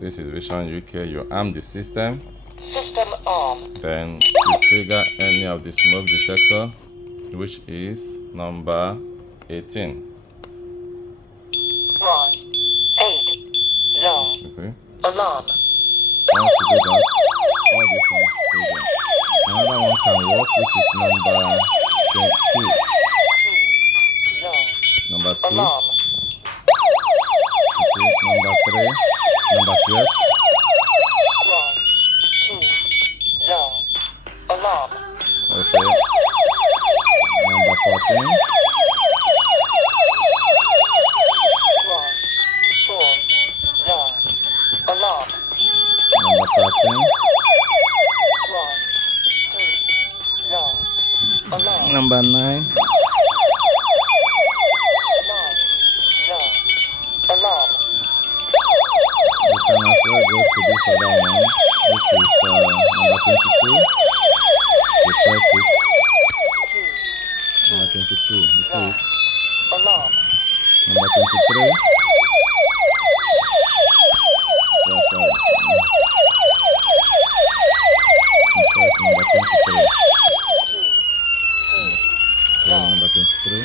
This is visionuk. You arm the system. System armed. Then you trigger any of the smoke detector, which is number 18. 1, 8, zone. You see? Alarm. Once you do that, all these ones trigger. Another one can work, which is number 2. 2, zone. Number 2. Alarm. You see? Number 3. Number 12. 1, 2, zone. Alarm. You see? Number 14. 1, 4, zone. Alarm. Number 13. 1, 2, zone. Alarm. Number 9. 9, zone. Alarm. You can as well go to this other one, which is number 22. You press it. 2, Number 22. You see it? alarm. Number 23. Yeah, sorry. You press number 23. 2, 2, Yeah, number 23.